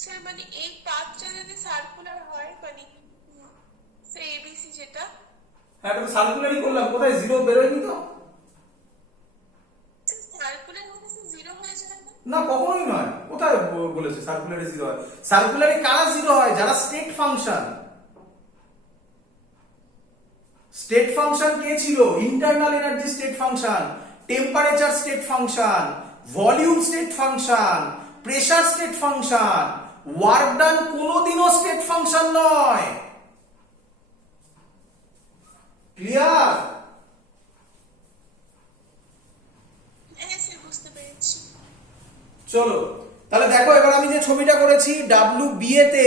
Sir মানে এই পাথটা যদি সার্কুলার হয় মানে সে এবিসি যেটা হ্যাঁ তুমি সার্কুলারই করলাম, কোথায় জিরো বেরোয়নি তো। সার্কুলার হলে জিরো হয়ে যায় না? না কখনোই নয়, কোথায় বলেছে সার্কুলারে জিরো হয়? সার্কুলারে কারা জিরো হয়? যারা স্টেট ফাংশন। স্টেট ফাংশন কে ছিল? Internal energy state function, temperature state function, volume state function, pressure state function. Work ডান কোনোদিনও স্টেট ফাংশন নয়। ক্লিয়ার? হ্যাঁ স্যার বুঝতে পেরেছি। চলো তাহলে দেখো এবার আমি যে ছবিটা করেছি ডাব্লিউ বিএ তে,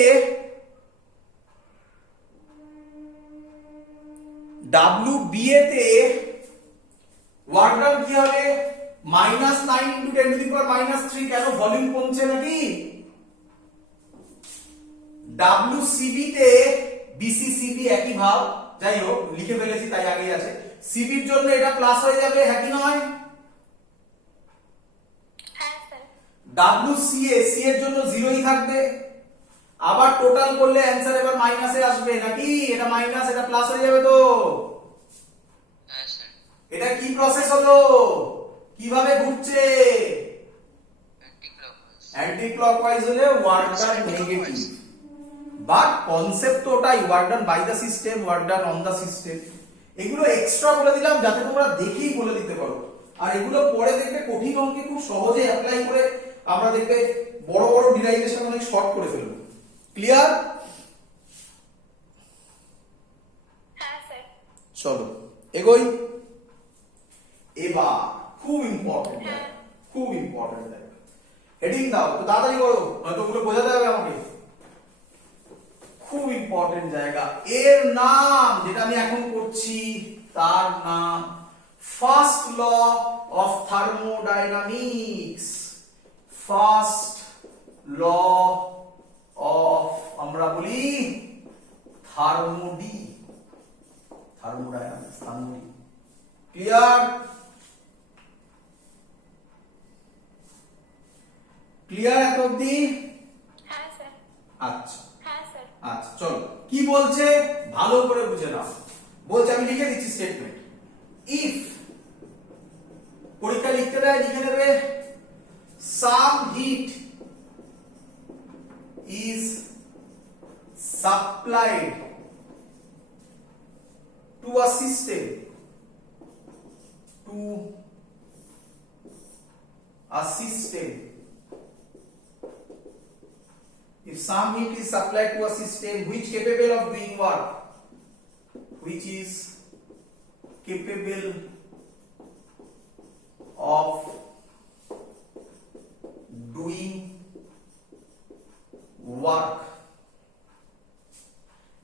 ডাব্লিউ বিএ তে ওয়ার্ক ডান কি হবে? -9 × 10⁻³ কেন? ভলিউম কমছে নাকি? WCB তে BCCB একই ভাব, যাই হোক লিখে ফেলেছি তাই আগেই আছে। সিবির জন্য এটা প্লাস হয়ে যাবে, হ্যাঁ কি নয়? হ্যাঁ স্যার। WCA সি এর জন্য জিরোই থাকবে। আবার টোটাল করলে অ্যানসার এবার মাইনাসে আসবে নাকি? এটা মাইনাস এটা প্লাস হয়ে যাবে তো। হ্যাঁ স্যার। এটা কি প্রসেস হলো? কিভাবে ঘুরছে? অ্যান্টি ক্লকওয়াইজ হলে work done negative. But concept তো ওটাই, work done by the system, work done on the system. এগুলো এক্সট্রা বলে দিলাম যাতে তোমরা দেখেই বলে দিতে পারো। আর এগুলো পরে দেখবে কঠিন অঙ্কে খুব সহজে অ্যাপ্লাই করে আমরা দেখবে বড় বড় ডিরাইভেশন অনেক শর্ট করে ফেলবো। ক্লিয়ার? হ্যাঁ স্যার। চলো এগোই। এবার খুব ইম্পর্টেন্ট, হ্যাঁ। খুব ইম্পর্টেন্ট। হেডিং দাও তো তাড়াতাড়ি করো, নয়তো ওগুলো বোঝাতে হবে আমাকে। খুব ইম্পর্টেন্ট জায়গা। এর নাম যেটা আমি এখন করছি তার নাম first law of thermodynamics. First law of, আমরা বলি থার্মোডি, থার্মোডাইনামিক্স, থার্মোডি। ক্লিয়ার? ক্লিয়ার এত অবধি? হ্যাঁ স্যার। আচ্ছা হ্যাঁ স্যার। আচ্ছা চলো কি বলছে ভালো করে বুঝে নাও। বলছে, আমি লিখে দিচ্ছি স্টেটমেন্ট। ইফ, পরীক্ষা লিখতে দেয় লিখে নেবে, some heat is supplied to a system, to a system. If some heat is supplied to a system which capable of doing what? Which is capable of doing work,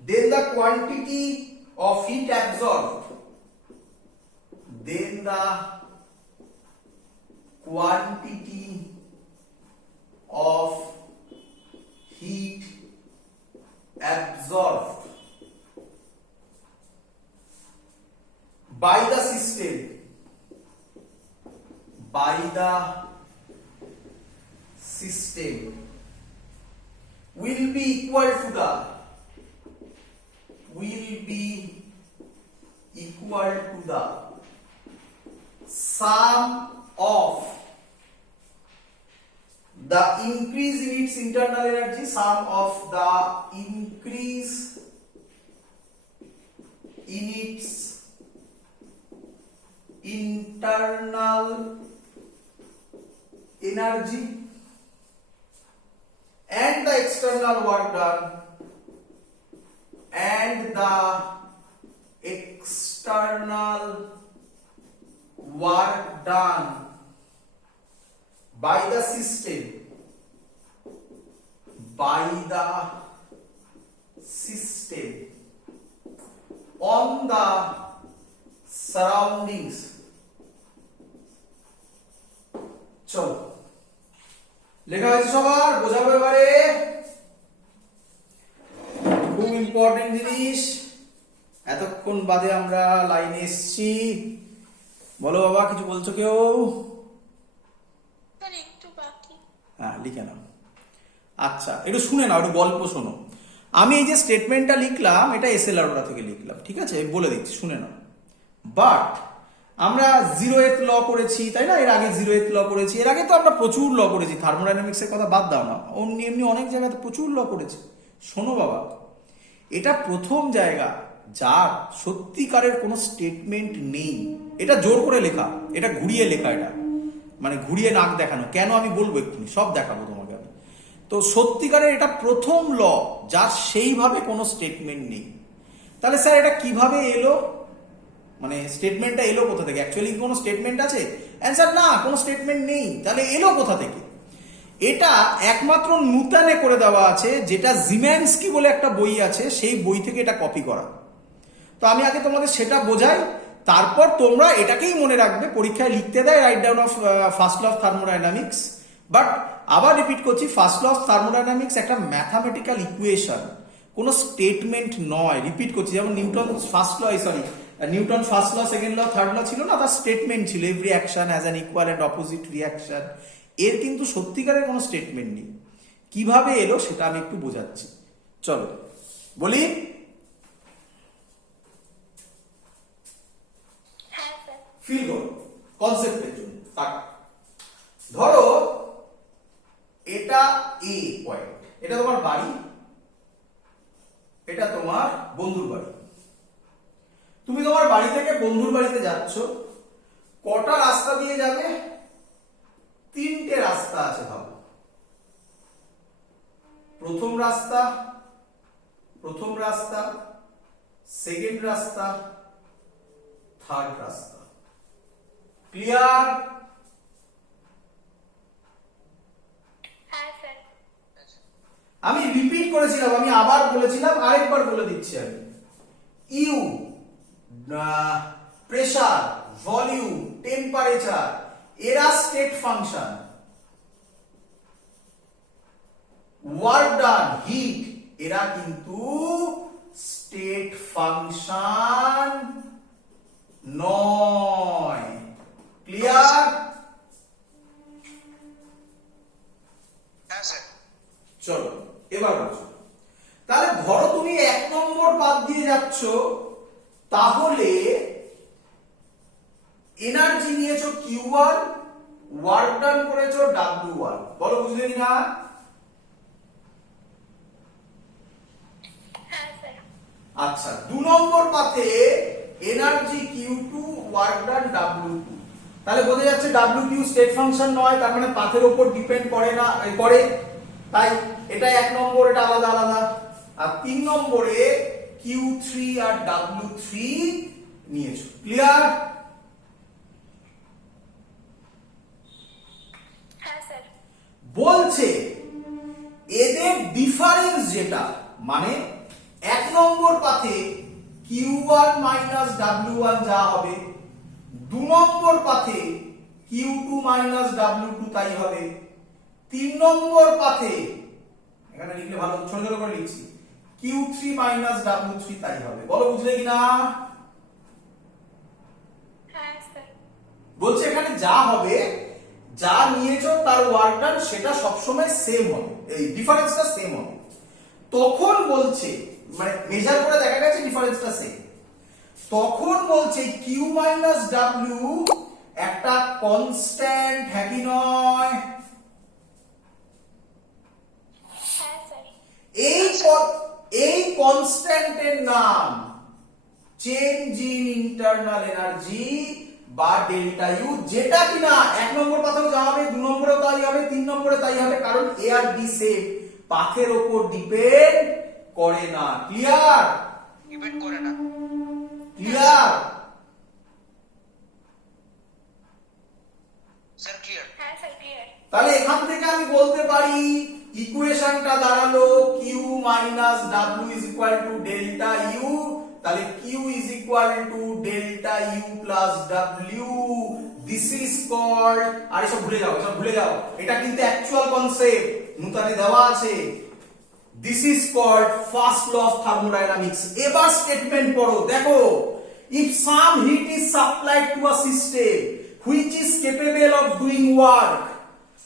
then the quantity of heat absorbed, then the quantity of heat absorbed by the system, by the system will be equal to the, will be equal to the sum of the increase in its internal energy, sum of the increase in its internal energy and the external work done, and the external work done by the system, by the system on the surroundings. চলো লেখা হয়েছে সবার, বোঝাবো এবারে। খুব important জিনিস, এতক্ষণ বাদে আমরা লাইনে এসছি। বলো বাবা, কিছু বলছো কেউ? স্যার একটু বাকি। হ্যাঁ লিখে নাও। আচ্ছা একটু শুনে নাও, একটু গল্প শোনো। আমি এই যে স্টেটমেন্টটা লিখলাম এটা এসএলআর থেকে লিখলাম, ঠিক আছে, আমি বলে দিচ্ছি শুনে নাও। বাট আমরা 0th ল করেছি তাই না, এর আগে 0th ল করেছি, এর আগে তো আমরা প্রচুর ল করেছি, থার্মোডাইনামিক্সের কথা বাদ দাও না, এমনি এমনি অনেক জায়গাতে প্রচুর ল করেছি। শোনো বাবা, এটা প্রথম জায়গা যার সত্যিকারের কোনো স্টেটমেন্ট নেই, এটা জোর করে লেখা, এটা ঘুরিয়ে লেখা, এটা মানে ঘুরিয়ে নাক দেখানো, কেন আমি বলবো এক্ষুনি, সব দেখাবো তোমাকে আমি। তো সত্যিকারের এটা প্রথম ল যার সেইভাবে কোনো স্টেটমেন্ট নেই। তাহলে স্যার এটা কিভাবে এলো, মানে স্টেটমেন্টটা এলো কোথা থেকে? অ্যাকচুয়ালি কোনো স্টেটমেন্ট আছে? অ্যান্সার না, কোনো স্টেটমেন্ট নেই। তাহলে এলো কোথা থেকে? এটা একমাত্র নূতনে করে দেওয়া আছে, যেটা জিম্যানস্কি বলে একটা বই আছে, সেই বই থেকে এটা কপি করা। তো আমি আগে তোমাদের সেটা বোঝাই, তারপর তোমরা এটাকেই মনে রাখবে, পরীক্ষায় লিখতে দেয় write down of first law of thermodynamics. But আবার রিপিট করছি, ফার্স্ট ল অফ থার্মোডাইনামিক্স একটা ম্যাথামেটিক্যাল ইকুয়েশন, কোনো স্টেটমেন্ট নয়। রিপিট করছি, যেমন Newton first law, sorry Newton first law, second law, third law ছিল না, তার স্টেটমেন্ট ছিল every action has an equal and opposite reaction. এর কিন্তু সত্যিকারের কোনো স্টেটমেন্ট নেই। কিভাবে এলো সেটা আমি একটু বোঝাচ্ছি, চলো বলি। হ্যাঁ স্যার। ফিল করো কনসেপ্টের জন্য। ধরো এটা এ পয়েন্ট, এটা তোমার বাড়ি, এটা তোমার বন্ধুর বাড়ি। তুমি তোমার বাড়ি থেকে বন্ধুর বাড়িতে যাচ্ছ, কটা রাস্তা দিয়ে যাবে? 3টে রাস্তা আছে ভাবো। প্রথম রাস্তা, সেকেন্ড রাস্তা, থার্ড রাস্তা। ক্লিয়ার? হ্যাঁ স্যার। আমি রিপিট করেছিলাম, আমি আবার বলেছিলাম, আরেকবার বলে দিচ্ছি আমি। ইউ, প্রেসার, ভলিউম, টেম্পারেচার, এরা state function. Work done, heat, এরা কিন্তু স্টেট ফাংশন নয়। ক্লিয়ার? হ্যাঁ স্যার। চলো এবার বলছো। তাহলে ধরো তুমি 1 নম্বর পাত দিয়ে যাচ্ছ, তাহলে এনার্জি নিয়েছো Q1, ওয়ার্ক ডান করেছো W1। বলো বুঝলে কি না? হ্যাঁ স্যার। আচ্ছা 2 নম্বর পাতে energy Q2, work done W2। তাহলে বোঝা যাচ্ছে W2 স্টেট ফাংশন নয়, তার মানে পাথের উপর ডিপেন্ড করে না, করে, তাই এটা 1 নম্বর, এটা আলাদা আলাদা। আর 3 নম্বরে Q3 আর W3 নিয়েছো। ক্লিয়ার? হ্যাঁ স্যার। বলছে এদের ডিফারেন্স যেটা, মানে 1 নম্বর পাথে Q1 মাইনাস W1 যা হবে, 2 নম্বর পাথে Q2 মাইনাস W2 তাই হবে, 3 নম্বর পাথে, এখানে লিখলে ভালো, ছোট ছোট করে লিখছি, Q3 মাইনাস W3 তাই হবে। বলো বুঝলে কিনা? হ্যাঁ স্যার। বলছে এখানে যা হবে, যা নিয়েছো তার ওয়ার্ক ডান সেটা সবসময় সেম হবে, এই ডিফারেন্সটা সেম হবে। তখন বলছে, মানে মেজার করে দেখা গেছে ডিফারেন্সটা সেম, তখন বলছে Q মাইনাস W একটা কনস্ট্যান্ট, হ্যাঁ কি নয়? হ্যাঁ স্যার। এই কনস্ট্যান্টের নাম চেঞ্জ ইন ইন্টারনাল এনার্জি বা ডেল্টা ইউ, যেটা কিনা 1 নম্বর পাথেও যা হবে, 2 নম্বরেও তাই হবে, 3 নম্বরে তাই হবে, কারণ এ আর বি সেম, পাথের উপর ডিপেন্ড করে না। ক্লিয়ার? ডিপেন্ড করে না। ক্লিয়ার? Sir clear. হ্যাঁ স্যার ক্লিয়ার। তাহলে এখান থেকে আমি বলতে পারি ইকুয়েশনটা দাঁড়ালো Q minus W is equal to delta U. তাহলে Q is equal to delta U plus W। This is called, আর এসব ভুলে যাও, এসব ভুলে যাও, এটা কিন্তু অ্যাকচুয়াল কনসেপ্ট, নূতনে দেওয়া আছে। This is called first law of thermodynamics. এবার স্টেটমেন্ট পড়ো, দেখো, if some heat is supplied to a system which is capable of doing work,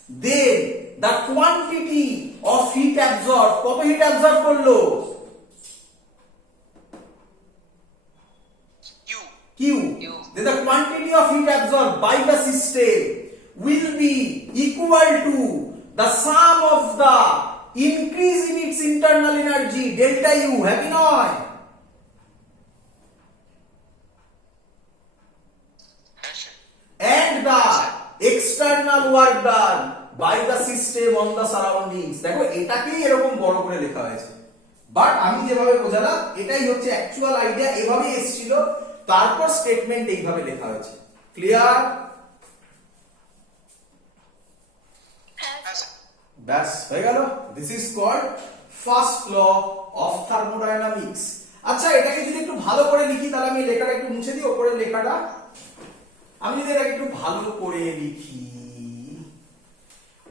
then the quantity of heat absorb, কত হিট অ্যাবজর্ব করলো? Q. Then the quantity of heat absorbed by the system will be equal to the sum of the increase in its internal energy delta U, happy নয়? And the external work done by the system on the surroundings. দেখো এটাকেই এরকম বড় করে লেখা হয়েছে, but আমি যেভাবে বোঝালাম এটাই হচ্ছে অ্যাকচুয়াল আইডিয়া, এভাবেই এসেছিল, তারপর স্টেটমেন্ট এইভাবে লেখা হয়েছে। ক্লিয়ার? ব্যাস হয়ে গেল। This is called first law of thermodynamics. আচ্ছা এটাকে যদি একটু ভালো করে লিখি, তাহলে আমি লেখাটা একটু মুছে দিই, ওপরের লেখাটা আমি যদি এটাকে একটু ভালো করে লিখি,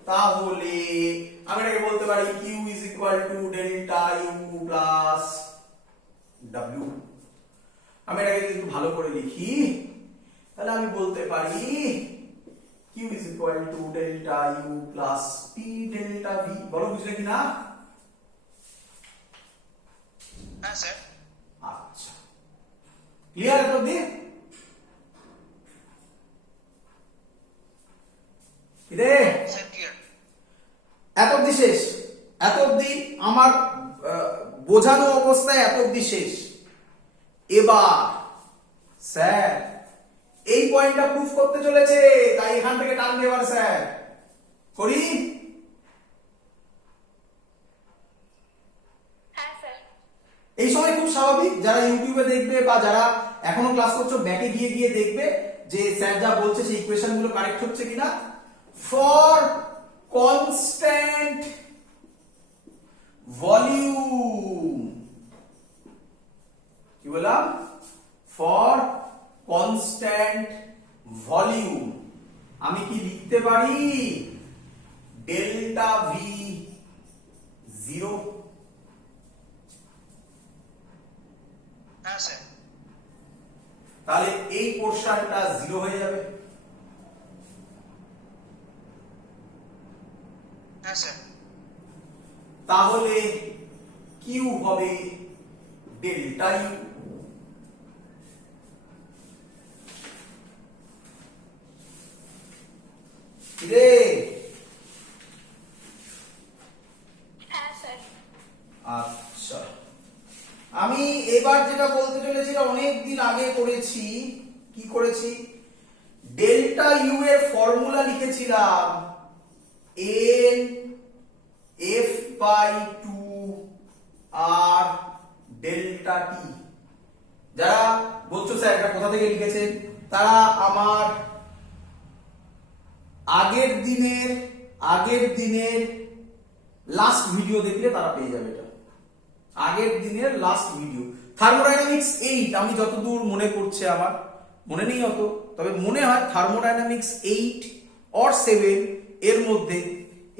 তাহলে আমি এটাকে বলতে পারি Q is equal to delta U plus W। আমি এটাকে যদি একটু ভালো করে লিখি, তাহলে আমি বলতে পারি Q is equal to delta U plus P delta V। বলো বুঝলে কিনা? হ্যাঁ স্যার। আচ্ছা ক্লিয়ার এতদিন? রে স্যার ক্লিয়ার। এত অব্দি শেষ, এত অব্দি আমার বোঝানো অবস্থায় এত অব্দি শেষ। এবার স্যার এই পয়েন্টটা প্রুফ করতে চলেছে, তাই এখান থেকে টানবে এবার স্যার। করি? এই সময় খুব স্বাভাবিক, যারা ইউটিউবে দেখবে বা যারা এখনো ক্লাস করছো ব্যাকে গিয়ে গিয়ে দেখবে যে স্যার যা বলছে সেই ইকুয়েশন গুলো কারেক্ট হচ্ছে কিনা। ফর কনস্ট্যান্ট ভলিউম, কি বললাম? ফর কনস্ট্যান্ট ভলিউম আমি কি লিখতে পারি? Delta V 0। হ্যাঁ স্যার। তাহলে এই পোরশনটা 0 হয়ে যাবে। হ্যাঁ স্যার। তাহলে কিউ হবে ডেল্টা ইউ। রে আচ্ছা আমি এবার যেটা বলতে চলেছি অনেক দিন আগে করেছি। কি করেছি? ডেল্টা ইউ এর ফর্মুলা লিখেছিলাম এন এফ বাই 2 আর ডেল্টা টি। যারা বলছো স্যার এটা কোথা থেকে লিখেছেন, তারা আমার আগের দিনের লাস্ট ভিডিও দেখলে তারা পেয়ে যাবে। এটা আগের দিনের লাস্ট ভিডিও, থার্মোডাইনামিক্স 8, আমি যতদূর মনে করছে, আমার মনে নেই অত, তবে মনে হয় থার্মোডাইনামিক্স 8 অর 7 এর মধ্যে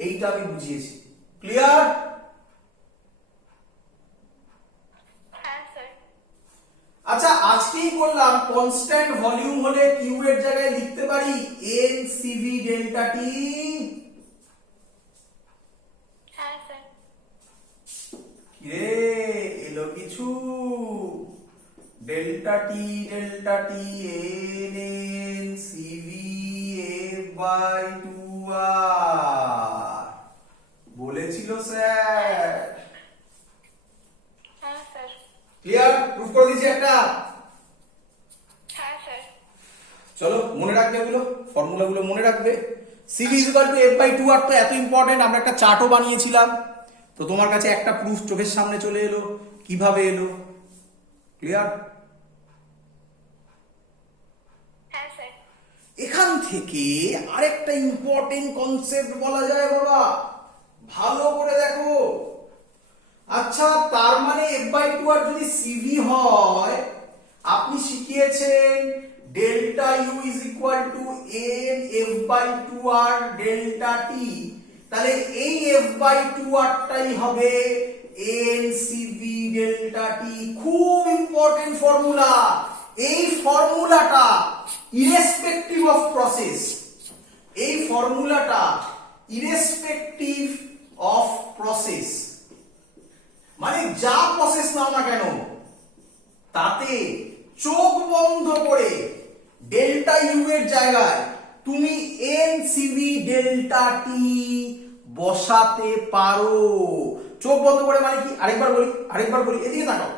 এইটা আমি বুঝিয়েছি। ক্লিয়ার? আচ্ছা আজকেই করলাম কনস্ট্যান্ট ভলিউম হলে কিউ এর জায়গায় লিখতে পারি এন সিভি ডেল্টা টি। রে এলো কিছু? Delta T N N CV F by 2 আর বলেছিল স্যার। ক্লিয়ার? প্রুফ করে দিয়েছি একটা। চলো মনে রাখবে এগুলো, ফর্মুলাগুলো মনে রাখবে। CV is equal to F by 2 আর তো এত ইম্পর্টেন্ট, আমরা একটা চার্টও বানিয়েছিলাম, তো তোমার কাছে একটা প্রুফ চোখের সামনে চলে এলো। কিভাবে এলো? ক্লিয়ার? এখান থেকে আরেকটা ইম্পর্টেন্ট কনসেপ্ট বলা যায় বাবা, ভালো করে দেখো। আচ্ছা তার মানে এফ বাই 2 আর যদি সিভি হয়, আপনি শিখিয়েছেন delta U is equal to N F by 2 আর ডেল্টা টি, তাহলে এই এফ বাই 2 আরটাই হবে এন সিভি ডেল্টা টি। খুব ইম্পর্টেন্ট ফর্মুলা। এই ফর্মুলাটা ইরেসপেক্টিভ অফ প্রসেস, এই ফর্মুলাটা ইরেসপেক্টিভ অফ প্রসেস, মানে যা প্রসেস নাও না কেন তাতে চোখ বন্ধ করে ডেল্টা ইউ এর জায়গায় তুমি এনসিভি ডেল্টা টি বসাতে পারো। চোখ বন্ধ করে মানে কি, আরেকবার বলি, এদিকে তাকাও,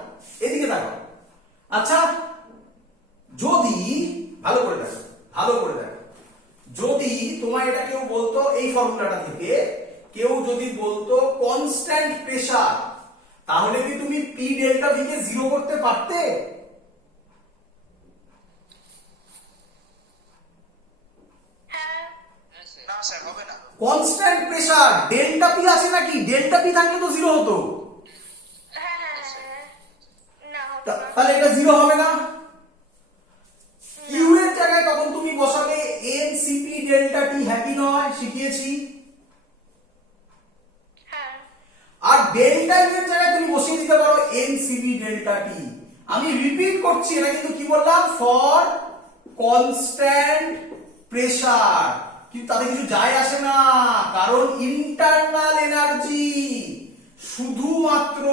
এদিকে তাকাও। আচ্ছা, যদি ভালো করে দেখো, যদি তোমায় এটা কেউ বলতো এই ফর্মুলাটা থেকে কেউ যদি বলতো কনস্ট্যান্ট প্রেসার, তাহলে কি তুমি P delta V K zero করতে পারতে? হ্যাঁ না স্যার হবে না। কনস্ট্যান্ট প্রেসার ডেল্টা পি আছে নাকি? ডেল্টা পি থাকলে তো জিরো হতো। হ্যাঁ হ্যাঁ হ্যাঁ, না হতো না। তাহলে এটা জিরো হবে না। কিউ এর জায়গায় তখন তুমি বসাবে এন সিপি ডেল্টা টি, হ্যাপি নয়, শিখিয়েছি। হ্যাঁ আর ডেল্টা ইউ এর জায়গায় তুমি বসিয়ে দিতে পারো এন সিপি ডেল্টা টি। আমি রিপিট করছি, এটা কিন্তু কি বললাম, ফর কনস্ট্যান্ট প্রেসার, কিন্তু তাতে কিছু যায় আসে না, কারণ ইন্টারনাল এনার্জি শুধুমাত্র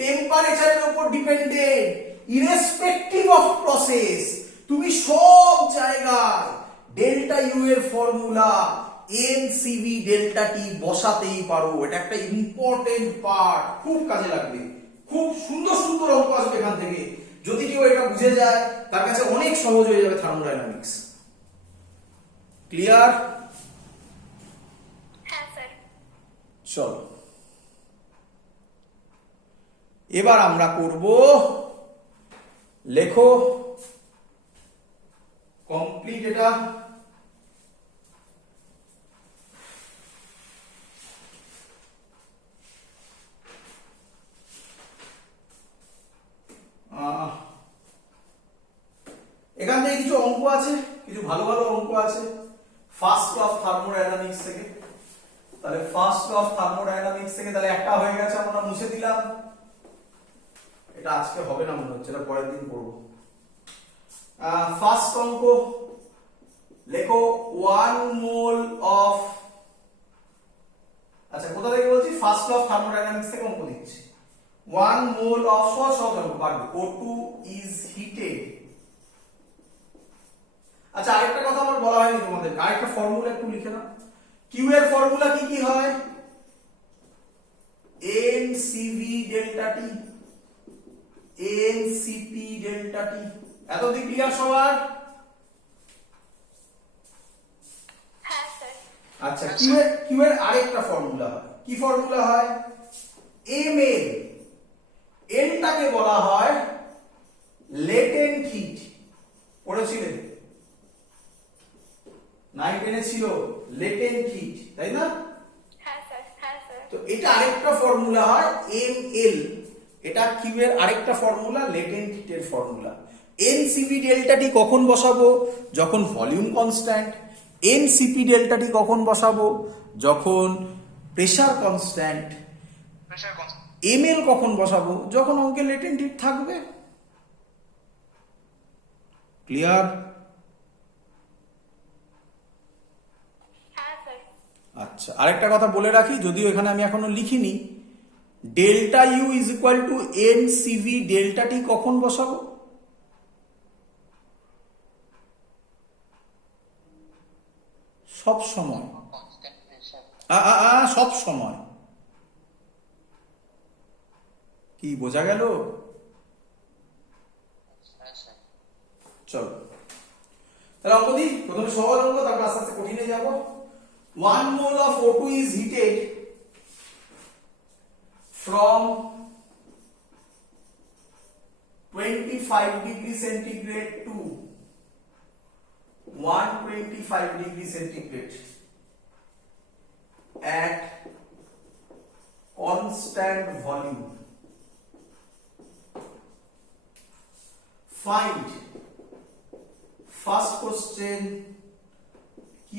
টেম্পারেচারের উপর ডিপেন্ডেন্ট, ইরেসপেক্টিভ অফ প্রসেস। তুমি সব জায়গায় ডেল্টা ইউ এর ফর্মুলা এনসিভি ডেল্টা টি বসাতেই পারো। এটা একটা ইম্পর্টেন্ট পার্ট, খুব কাজে লাগবে, খুব সুন্দর সুন্দর অঙ্ক আসবে এখান থেকে। যদি কেউ এটা বুঝে যায় তার কাছে অনেক সহজ হয়ে যাবে থার্মোডাইনামিক্স। ক্লিয়ার? হ্যাঁ স্যার। চলো এবার আমরা করব, লেখো কমপ্লিট এটা। এখান থেকে কিছু অঙ্ক আছে, কিছু ভালো ভালো অঙ্ক আছে ফার্স্ট অফ থার্মোডাইনামিক্স থেকে। তাহলে ফার্স্ট অফ থার্মোডাইনামিক্স থেকে তাহলে একটা হয়ে গেছে, আমরা মুছে দিলাম। এটা আজকে হবে না মনে হচ্ছে, এটা পরের দিন করবো। ফার্স্ট অঙ্ক লেখো 1 মোল অফ, আচ্ছা কোথা থেকে বলছি, ফার্স্ট অফ থার্মোডাইনামিক্স থেকে অঙ্ক দিচ্ছি। 1 মোল অফ, সহজ অঙ্ক পারবে, O2 ইজ হিটেড। আচ্ছা আরেকটা কথা আমার বলা হয়নি তোমাদের, আরেকটা ফর্মুলা একটু লিখে নাও। কিউ এর ফর্মুলা কি কি হয়, এনসিভি ডেল্টা টি, এনসিপি ডেল্টা টি। এতদিন ক্লিয়ার সবার? হ্যাঁ স্যার। আচ্ছা কিউ এর আরেকটা ফর্মুলা হয়, কি ফর্মুলা হয়, এম এল, এলটাকে বলা হয় লেটেন্ট হিট। পড়েছিলেন 9-10 ছিল লেটেন্ট হিট, তাই না? হ্যাঁ স্যার। হ্যাঁ স্যার। তো এটা আরেকটা ফর্মুলা হয় এম এল, এটা কিউ এর আরেকটা ফর্মুলা, লেটেন্ট হিটের ফর্মুলা। এনসিপি ডেল্টা টি কখন বসাবো, যখন volume constant. N C P delta T কখন বসাবো, যখন pressure constant. Pressure constant. M L কখন বসাবো, যখন অঙ্কে লেটেন্ট হিট থাকবে। ক্লিয়ার? হ্যাঁ স্যার। আচ্ছা আরেকটা কথা বলে রাখি, যদিও এখানে আমি এখনো লিখিনি, delta U is equal to N CV delta T কখন বসাবো, সব সময়, সব সময়। কি বোঝা গেল? চলো তাহলে অঙ্ক দিই, প্রথমে সহজ অঙ্ক, তারপর আস্তে আস্তে কঠিনে যাব। 1 mole of O2 is heated from 25 degree centigrade to 125 degree centigrade at constant volume. Find first question Q,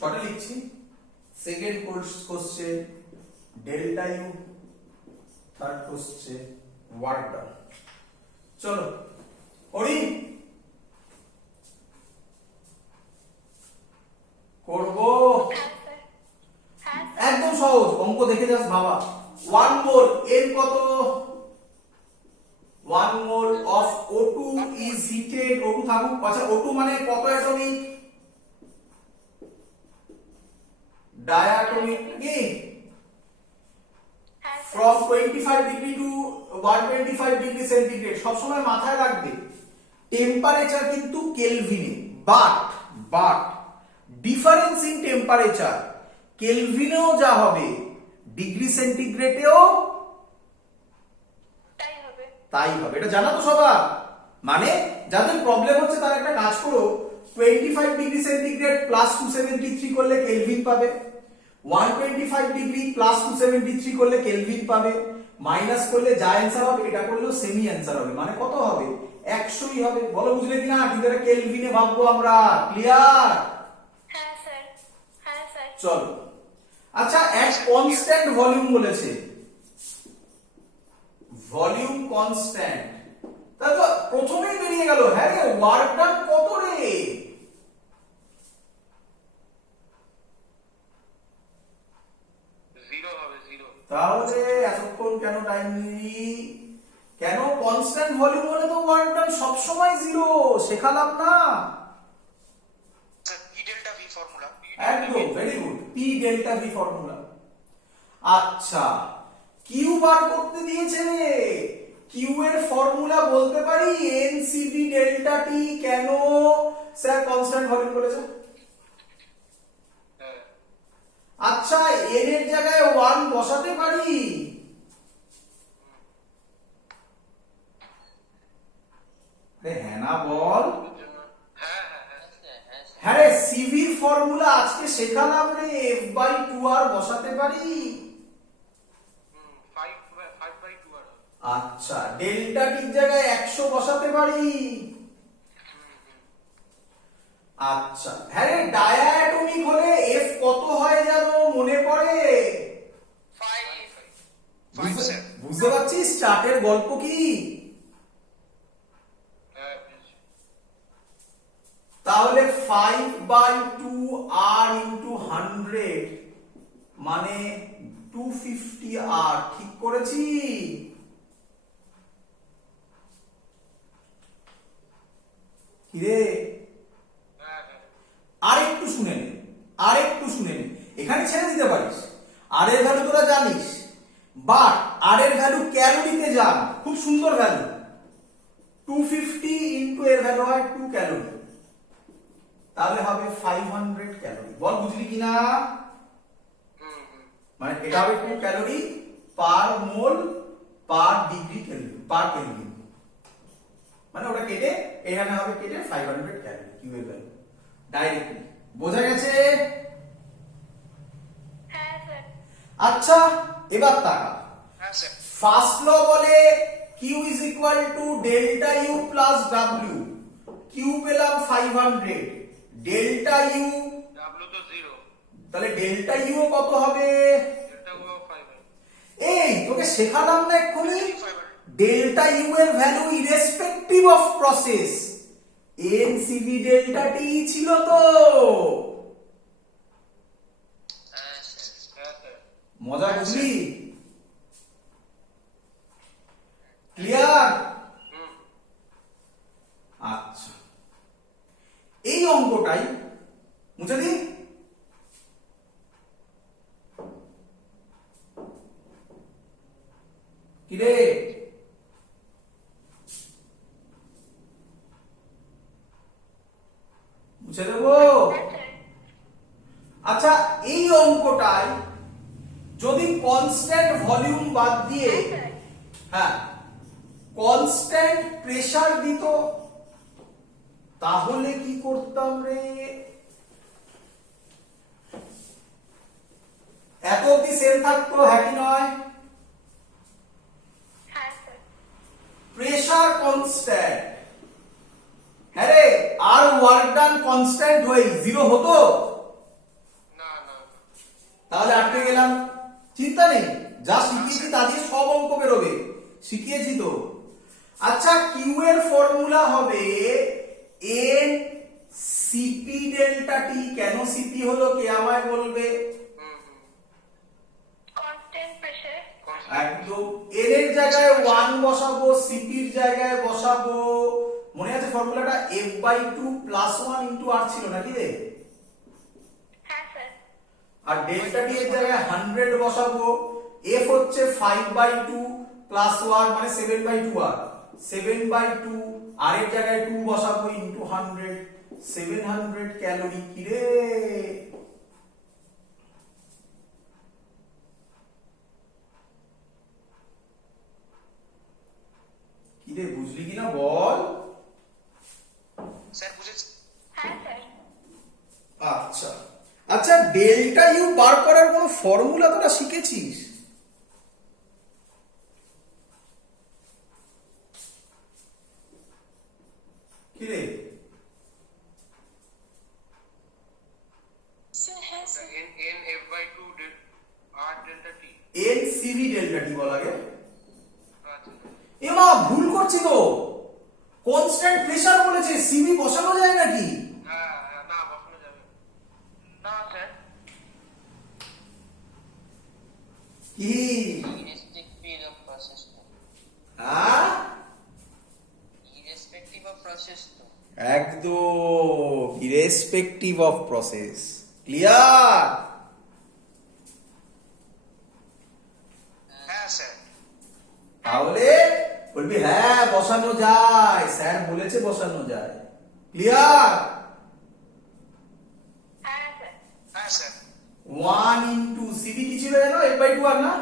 শর্টে লিখছি, second question delta U, third question work done. চলো করি, করব হ্যাঁ স্যার হ্যাঁ স্যার একদম সহজ অঙ্ক দেখে যাস বাবা 1 মোল এর কত 1 mole of O2 is heated O2 থাকুক আচ্ছা O2 মানে কত অ্যাটমিক ডায়াটমিক কি হ্যাঁ sir from 25 degree to 125 degree centigrade সব সময় মাথায় রাখবে টেম্পারেচার কিন্তু কেলভিনে বাট ডিফারেন্স ইন টেম্পারেচার কেলভিনেও যা হবে ডিগ্রি সেন্টিগ্রেডেও তাই হবে তাই হবে এটা জানা তো সবার মানে যাদের প্রবলেম হচ্ছে তারা একটা কাজ করো 25 ডিগ্রি সেন্টিগ্রেড প্লাস 273 করলে কেলভিন পাবে 125 ডিগ্রি প্লাস 273 করলে কেলভিন পাবে মাইনাস করলে যা অ্যান্সার হবে এটা করলেও সেমি অ্যান্সার হবে মানে কত হবে 100ই হবে বলো বুঝলে কিনা কিন্তু এটা কেলভিনে ভাববো আমরা ক্লিয়ার হ্যাঁ স্যার হ্যাঁ স্যার চলো আচ্ছা এক কনস্ট্যান্ট ভলিউম বলেছে ভলিউম কনস্ট্যান্ট তাহলে তো প্রথমেই বেরিয়ে গেল হ্যাঁ রে ওয়ার্ক ডান কত রে জিরো হবে জিরো তাহলে এতক্ষণ কেন টাইম নিলি কেন কনস্ট্যান্ট ভলিউম হলে তো ওয়ার্ক ডান সব সময় জিরো শেখালাম না sir P delta V formula একদম very good P delta V formula আচ্ছা কিউ বার করতে দিয়েছে রে কিউ এর ফর্মুলা বলতে পারি এনসিভি ডেল্টা টি কেন স্যার কনস্ট্যান্ট ভলিউম বলেছে আচ্ছা এন এর জায়গায় 1 বসাতে পারি হ্যাঁ না বল হ্যাঁ হ্যাঁ হ্যাঁ হ্যাঁ রে সিভি ফর্মুলা আজকে শেখালাম রে এফ বাই 2 আর বসাতে পারি 5/2 আর আচ্ছা ডেল্টা টির জায়গায় 100 বসাতে পারি আচ্ছা হ্যাঁ রে ডায়াটমিক হলে এফ কত হয় জানো মনে পড়ে 5 স্যার বুঝতে পারছিস চার্টের গল্প কি তাহলে 5/2 আর ইনটু 100 মানে 250 আর ঠিক করেছি কিরে আরেকটু শুনে নে এখানে ছেড়ে দিতে পারিস আর এর ভ্যালু তোরা জানিস বাট আর এর ভ্যালু ক্যালোরিতে যান খুব সুন্দর ভ্যালু 250 ইনটু এর ভ্যালু হয় 2 ক্যালোরি তাহলে হবে 500 ক্যালোরি বল বুঝলি কিনা মানে এটা হবে 2 calorie per mole per degree kelvin per kelvin মানে ওটা কেটে এখানে হবে কেটে 500 ক্যালোরি কিউ এর ভ্যালু ডাইরেক্টলি বোঝা গেছে হ্যাঁ স্যার আচ্ছা এবার তাকা হ্যাঁ স্যার ফার্স্ট ল বলে q is equal to delta u plus w q পেলাম 500 ডেল্টা u ডাব্লিউ তো জিরো তাহলে ডেল্টা u ও কত হবে ডেল্টা ও 5 এই তোকে শেখালাম না এক্ষুনি 500 ডেল্টা u এর value irrespective of process NCV delta t ছিল তো হ্যাঁ স্যার মজা বুঝলি ক্লিয়ার আচ্ছা এই অঙ্কটাই মুছে দি কিরে মুছে দেবো আচ্ছা এই অঙ্কটাই যদি কনস্ট্যান্ট ভলিউম বাদ দিয়ে হ্যাঁ কনস্ট্যান্ট প্রেসার দিত তাহলে কি করতাম রে এত অব্দি সেম থাকতো হ্যাঁ কি নয় হ্যাঁ স্যার প্রেসার কনস্ট্যান্ট হ্যাঁ রে আর ওয়ার্ক ডান কনস্ট্যান্ট হয়ে জিরো হতো না না তাহলে আটকে গেলাম চিন্তা নেই যা শিখিয়েছি তা দিয়ে সব অঙ্ক বেরোবে শিখিয়েছি তো আচ্ছা কিউ এর ফর্মুলা হবে n সিপি ডেল্টা টি কেন সিপি হলো কে আমায় বলবে? Constant pressure. একদম এর এর জায়গায় 1 বসাবো, সিপির জায়গায় বসাবো। মনে আছে ফর্মুলাটা f/2 + 1 * r ছিল নাকি রে? হ্যাঁ স্যার। আর ডেল্টা টি এর জায়গায় 100 বসাবো। f হচ্ছে 5/2 + 1 মানে 7/2r। 7/2 r এর জায়গায় 2 বসাবো ইনটু 100, 700 ক্যালোরি। কি রে? কি রে বুঝলি কিনা বল? স্যার বুঝেছি। হ্যাঁ স্যার। আচ্ছা আচ্ছা, ডেল্টা ইউ বার করার কোনো ফর্মুলা তোরা শিখেছিস? কি রে? স্যার হ্যাঁ sir. n f/2 r delta t। N CV delta T বলা গে। আচ্ছা এমা ভুল করছি তো, কনস্ট্যান্ট প্রেসার বলেছে, সিভি বসানো যায় নাকি? হ্যাঁ না বসানো যাবে না স্যার। কি irrespective of process তো হ্যাঁ irrespective of process তো একদম ইরেসপেক্টিভ অফ প্রসেস। ক্লিয়ার? হ্যাঁ স্যার। তাহলে বলবি হ্যাঁ বসানো যায়, স্যার বলেছে বসানো যায়। ক্লিয়ার? হ্যাঁ স্যার। হ্যাঁ স্যার। 1 ইনটু সিভি কি ছিল জানো? f/2 আর না,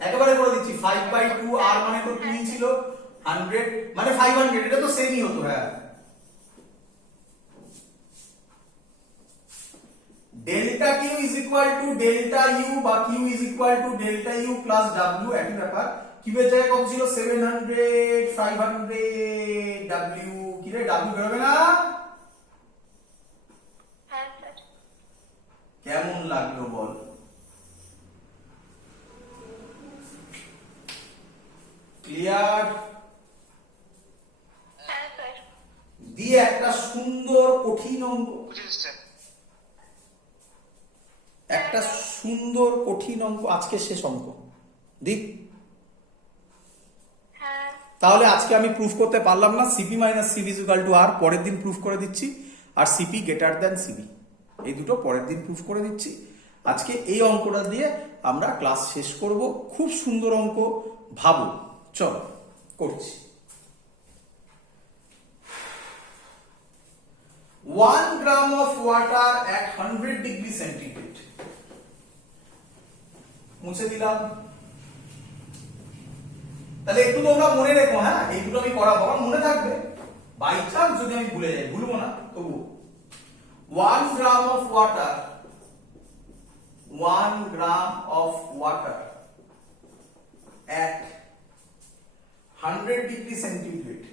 একেবারে করে দিচ্ছি। 5/2 আর মানে তো 2 ছিল, 100 মানে 500, এটা তো সেমই হতো। হ্যাঁ, delta Q is equal to delta U বা Q is equal to delta U plus W, একই ব্যাপার। কিউ এর জায়গায় কত ছিল? 700, 500, ডাব্লিউ কি রে? ডাব্লিউ বেরোবে না? হ্যাঁ স্যার। কেমন লাগলো বল? ক্লিয়ার? হ্যাঁ স্যার। দিয়ে একটা সুন্দর কঠিন অঙ্ক, বুঝেছি স্যার। একটা সুন্দর কঠিন অঙ্ক, আজকে শেষ অঙ্ক দিক। হ্যাঁ। তাহলে আজকে আমি প্রুফ করতে পারলাম না CP minus CV is equal to R, পরের দিন প্রুফ করে দিচ্ছি। আর সিপি গ্রেটার দ্যান সিবি, এই দুটো পরের দিন প্রুফ করে দিচ্ছি। আজকে এই অঙ্কটা দিয়ে আমরা ক্লাস শেষ করব। খুব সুন্দর অঙ্ক, ভাবো। চলো করছি। 1 gram of water at 100 degree centigrade, মুছে দিলাম। তাহলে একটু তোমরা মনে রেখো, হ্যাঁ এই দুটো আমি করাবো, আমার মনে থাকবে। বাই চান্স যদি আমি ভুলে যাই, ভুলবো না তবু। 1 gram of water, 1 gram of water at 100 degree centigrade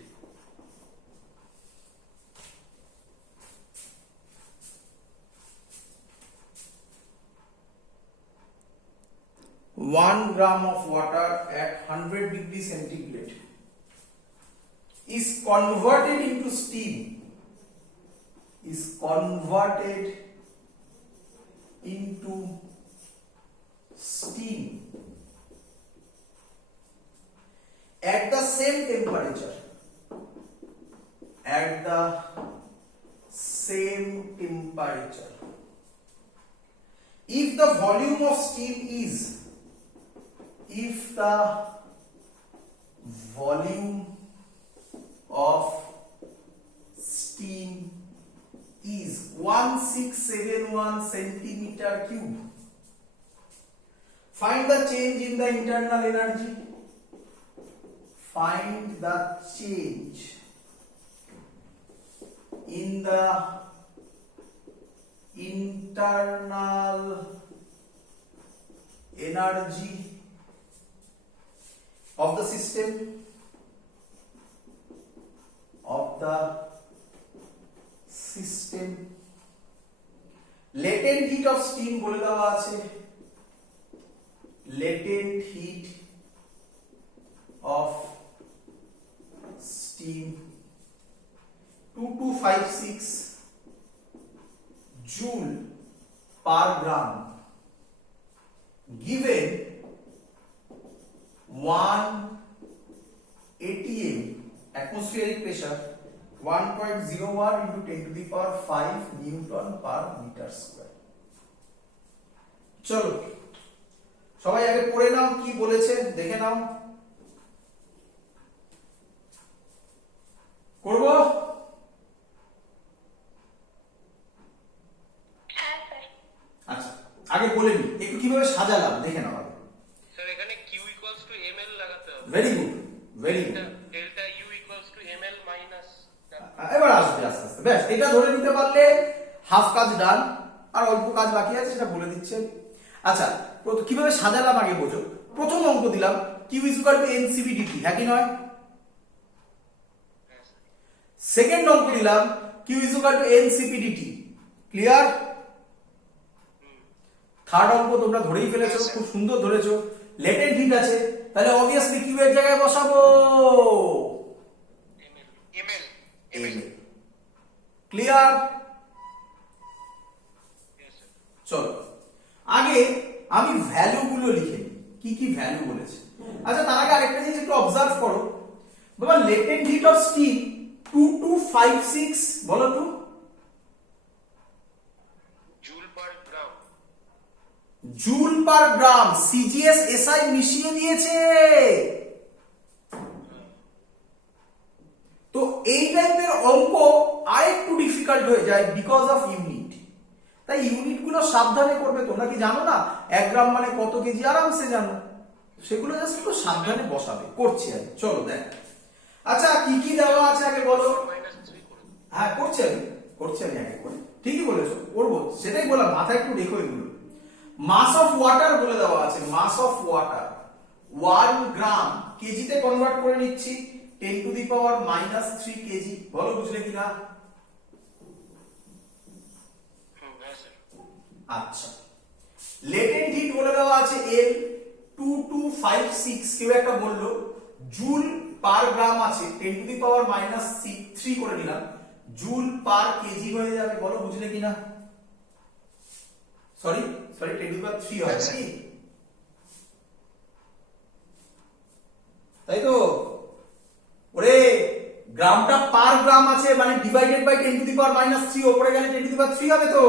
one gram of water at 100 degree centigrade is converted into steam, is converted into steam at the same temperature, at the same temperature. If the volume of steam is, if the volume of steam is 1671 centimeter cube, find the change in the internal energy. Find the change in the internal energy of the system, of the system. Latent heat of steam বলে দেওয়া আছে, latent heat of steam 2256 joule per gram given 1 atm atmospheric pressure 1.01 into 10 to the power 5 newton per meter square। চলো সবাই আগে পড়ে নাও কি বলেছে দেখে নাও। করব হ্যাঁ স্যার। আচ্ছা আগে বলে নি একটু কিভাবে সাজালাম দেখে নাও আগে। স্যার এখানে q ইকুয়ালস টু ml লাগাতে হবে। Very good very good. Delta u equals to ml minus এবার আসবে আস্তে আস্তে ব্যাস এটা ধরে নিতে পারলে হাফ কাজ ডান আর অল্প কাজ বাকি আছে সেটা বলে দিচ্ছে। আচ্ছা কিভাবে সাজালাম আগে বোঝো। প্রথম অঙ্ক দিলাম q equal to ncv dt হ্যাঁ কি নয়। সেকেন্ড অঙ্ক দিলাম q equal to ncp dt clear. Third অঙ্ক তোমরা ধরেই ফেলেছো খুব সুন্দর ধরেছো লেটেন্ট হিট আছে তাহলে অবভিয়াসলি q এর জায়গায় বসাবো ml ক্লিয়ার। yes sir চলো আগে আমি ভ্যালু গুলো লিখে নিই কি কি ভ্যালু বলেছে। আচ্ছা তার আগে আরেকটা জিনিস একটু অবজার্ভ করো বাবা লেটেন্ট হিট অফ স্টিল 2256 বলো তো জুল পার গ্রাম জুল পার গ্রাম সিজিএস এসআই মিশিয়ে দিয়েছে। তো এই টাইপের অঙ্ক আরেকটু ডিফিকাল্ট হয়ে যায় বিকজ অফ ইউনিট। তাই ইউনিট গুলো সাবধানে করবে। তোমরা কি জানো না 1 গ্রাম মানে কত কেজি আরামসে জানো সেগুলো জাস্ট একটু সাবধানে বসাবে করছি আমি। চলো দেখ আচ্ছা কি কি দেওয়া আছে আগে বলো। মাইনাস 3 করে হ্যাঁ করছি আমি আগে করে ঠিকই বলেছো করবো সেটাই বললাম মাথায় একটু রেখো এগুলো। মাস অফ ওয়াটার বলে দেওয়া আছে মাস অফ ওয়াটার 1 গ্রাম কেজিতে কনভার্ট করে নিচ্ছি 10 to the power minus 3 KG বলো বুঝলে কিনা। হ্যাঁ স্যার আচ্ছা লেটেন্ট হিট বলে দেওয়া আছে L 2256 কেউ একটা বললো জুল পার গ্রাম আছে 10 টু দি পাওয়ার মাইনাস 3 করে নিলাম জুল পার কেজি হয়ে যাবে বলো বুঝলে কিনা। সরি 10 টু দি পাওয়ার 3 হয় নাকি তাই তো। ওরে গ্রামটা পার গ্রাম আছে মানে divided by 10 to the power minus 3 উপরে গেলে 10 টু দি পাওয়ার 3 হবে তো।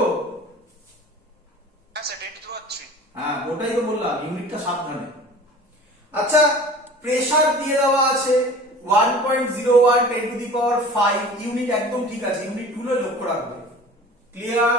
হ্যাঁ স্যার 10 টু দি পাওয়ার 3 হ্যাঁ ওটাই তো বললাম ইউনিটটা সাবধানে। আচ্ছা প্রেসার দিয়ে দেওয়া আছে 1.01 10 টু দি পাওয়ার 5 ইউনিট একদম ঠিক আছে ইউনিট গুলো লক্ষ্য রাখবে ক্লিয়ার।